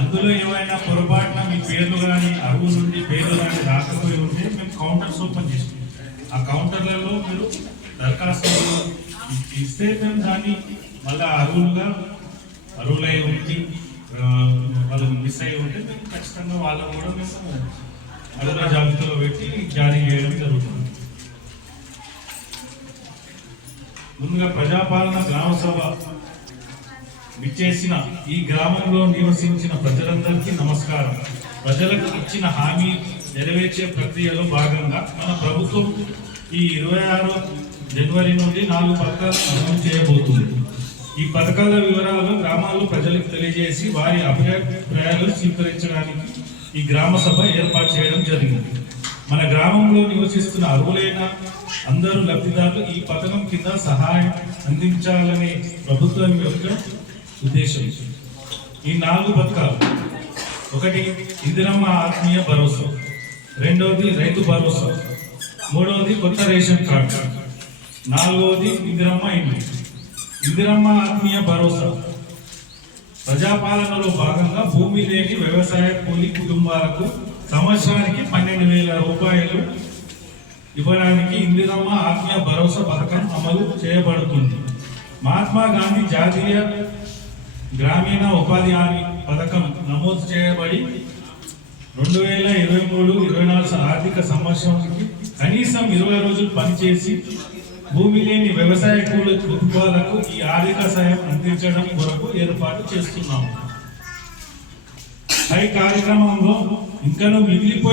అందులో ఏమైనా పొరపాటున మీ పేర్లు కానీ అరువు నుండి పేర్లు కానీ రాకపోయి ఉంటే మేము కౌంటర్స్ ఓపెన్ చేస్తాం. ఆ కౌంటర్లలో మీరు దరఖాస్తులు ఇస్తే మేము దాన్ని మళ్ళీ అరువులై ఉండి వాళ్ళు మిస్ అయి ఉంటే మేము ఖచ్చితంగా వాళ్ళని కూడా మేము అరువుల జాబితాలో పెట్టి జారీ చేయడం జరుగుతుంది. ముందుగా ప్రజాపాలన గ్రామ సభ విచ్చేసిన ఈ గ్రామంలో నివసించిన ప్రజలందరికీ నమస్కారం. ప్రజలకు ఇచ్చిన హామీ నెరవేర్చే ప్రక్రియలో భాగంగా మన ప్రభుత్వం ఈ 26 జనవరి నుండి 4 పథకాలు అమలు చేయబోతుంది. ఈ పథకాల వివరాలను గ్రామాల్లో ప్రజలకు తెలియజేసి వారి అభిప్రాయాలు స్వీకరించడానికి ఈ గ్రామ సభ ఏర్పాటు చేయడం జరిగింది. మన గ్రామంలో నివసిస్తున్న అర్హులైన అందరూ లబ్ధిదారులు ఈ పథకం కింద సహాయం అందించాలనే ప్రభుత్వం యొక్క ఉద్దేశం. ఈ 4 పథకాలు: ఒకటి ఇందిరమ్మ ఆత్మీయ భరోసా, రెండవది రైతు భరోసా, మూడవది కొత్త రేషన్ కార్డు, నాలుగవది ఇందిరమ్మ ఇండ్లు. ఇందిరమ్మ ఆత్మీయ భరోసా ప్రజాపాలనలో భాగంగా భూమి లేని వ్యవసాయ కూలి కుటుంబాలకు సంవత్సరానికి 12,000 రూపాయలు ఇవ్వడానికి ఇందిరమ్మ ఆత్మీయ భరోసా పథకం అమలు చేయబడుతుంది. మహాత్మా గాంధీ జాతీయ గ్రామీణ ఉపాధి హామీ పథకం నమోదు చేయబడి 2023-24 ఆర్థిక సంవత్సరానికి కనీసం 20 రోజులు పనిచేసి భూమి లేని వ్యవసాయ కూలి కుటుంబాలకు ఈ ఆర్థిక సాయం అందించడం కొరకు ఏర్పాటు చేస్తున్నాము. ఈ కార్యక్రమంలో ఇంకా మిగిలిపోయి